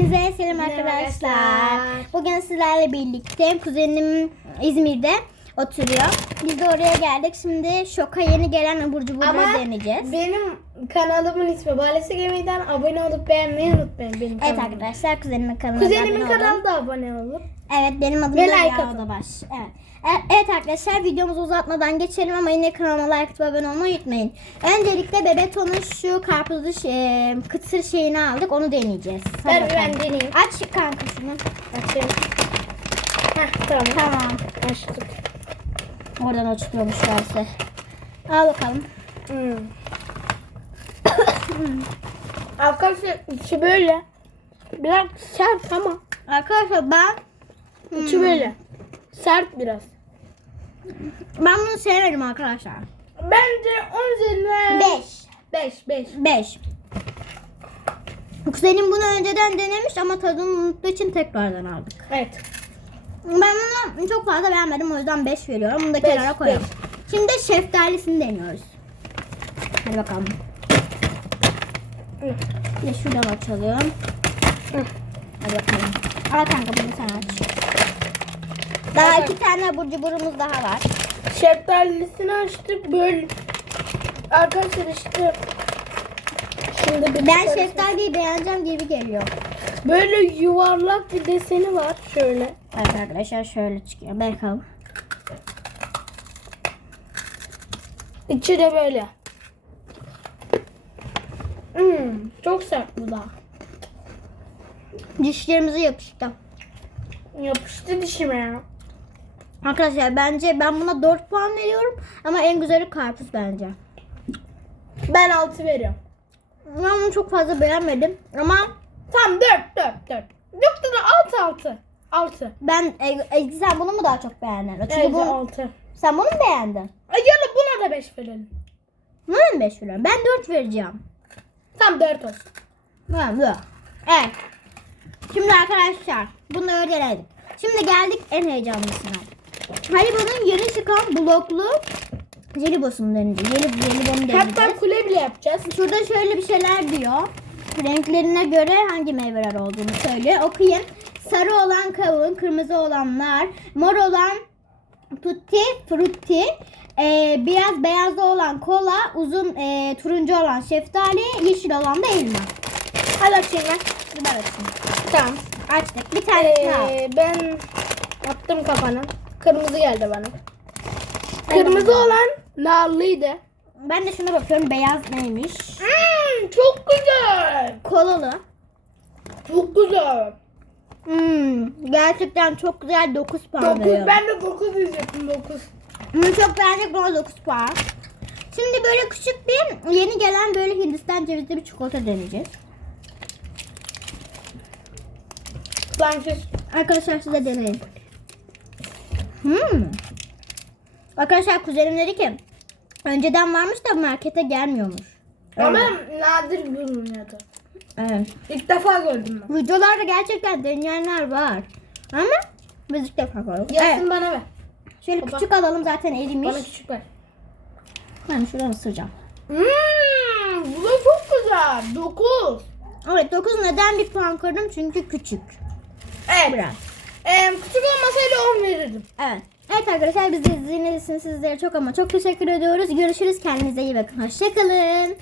Size selam arkadaşlar. Bugün sizlerle birlikte kuzenim İzmir'de oturuyor. Biz de oraya geldik. Şimdi şoka yeni gelen abur cuburları Ama deneyeceğiz. benim kanalımın ismi Balesi Gemi'den abone olup beğenmeyi unutmayın benim Evet kanalıma. arkadaşlar kuzenimin kanalına Kuzenimin abone olun. kanalına da abone olun. Evet benim adım Ve da like Rüya atın. Odabaş. Evet. E- Evet arkadaşlar videomuzu uzatmadan geçelim ama yine kanalıma like atıp abone olmayı unutmayın. Öncelikle Bebeto'nun şu karpuzlu şey, kıtır şeyini aldık onu deneyeceğiz. Hadi Ver bakalım. ben deneyeyim. Aç kanka şunu. Açayım. Heh tamam. Tamam. Açtık. Oradan derse. Al bakalım. Hmm. Arkadaşlar içi böyle. Biraz sert ama Arkadaşlar ben içi böyle. Sert biraz. ben bunu sevmedim arkadaşlar. Bence 10 üzerinden 5. 5 5. 5. Kuzenim bunu önceden denemiş ama tadını unuttuğu için tekrardan aldık. Evet. Ben bunu çok fazla beğenmedim o yüzden 5 veriyorum. Bunu da Beş, kenara koyalım. Şimdi de şeftalisini deniyoruz. Hadi bakalım. Hı. Bir de şuradan açalım. Hı. Hadi bakalım. Al kanka bunu sen aç. Daha Evet. iki tane abur cuburumuz daha var. Şeftalisini açtık böyle. Arkadaşlar işte Şimdi bir Ben şeftaliyi beğeneceğim gibi geliyor. Böyle yuvarlak bir deseni var şöyle. Evet arkadaşlar şöyle çıkıyor. Bakalım. İçi de böyle. Hmm, çok sert bu da. Dişlerimize yapıştı. Yapıştı dişime ya. Arkadaşlar bence ben buna 4 puan veriyorum. Ama en güzeli karpuz bence. Ben 6 veriyorum. Ben bunu çok fazla beğenmedim. Ama Tamam 4 4 4. Yok da 6 6. 6. ben e, e, sen bunu mu daha çok beğendin? Çünkü Evet bu, 6. sen bunu mu beğendin? Ay yalla buna da 5 verelim. Buna mı 5 veriyorum? Ben 4 vereceğim. Tamam 4 olsun. Tamam bu. Evet. Şimdi arkadaşlar bunu öğrenelim. Şimdi geldik en heyecanlısına. Haribo'nun yeni çıkan bloklu jelibosunu deneyeceğiz. Yeni jelibonu deneyeceğiz. Hatta kule bile yapacağız. Şurada şöyle bir şeyler diyor. Renklerine göre hangi meyveler olduğunu söylüyor. Okuyayım. Sarı olan kavun, kırmızı olanlar, mor olan tutti, frutti, e, biraz beyazlı olan kola, uzun e, turuncu olan şeftali, yeşil olan da elma. Hadi açayım ben. Bir ben açayım. Tamam. Açtık. Bir al. Ee, ben attım kafana. Kırmızı geldi bana. Kırmızı olan narlıydı. Ben de şuna bakıyorum. Beyaz neymiş? Hmm, çok güzel. Kolalı. Çok güzel. Hmm, gerçekten çok güzel 9 puan 9 veriyorum. ben de 9 diyecektim 9. Bunu çok beğendik buna 9 puan. Şimdi böyle küçük bir yeni gelen böyle Hindistan cevizli bir çikolata deneyeceğiz. Bence Arkadaşlar size deneyin. Hmm. Arkadaşlar kuzenim dedi ki önceden varmış da markete gelmiyormuş. ama nadir bulunuyordu. Evet. İlk defa gördüm ben. Videolarda gerçekten deneyenler var. Ama biz ilk defa gördük. Yarısını Evet. bana ver. Şöyle Baba. küçük alalım zaten erimiş. Bana küçük ver. Ben şuradan ısıracağım. Hmm, bu da çok güzel. 9. Evet 9 neden bir puan kırdım? Çünkü küçük. Evet. Biraz. Ee, küçük olmasaydı 10 verirdim. Evet. Evet arkadaşlar bizi izlediğiniz için sizlere çok ama çok teşekkür ediyoruz. Görüşürüz. Kendinize iyi bakın. Hoşçakalın.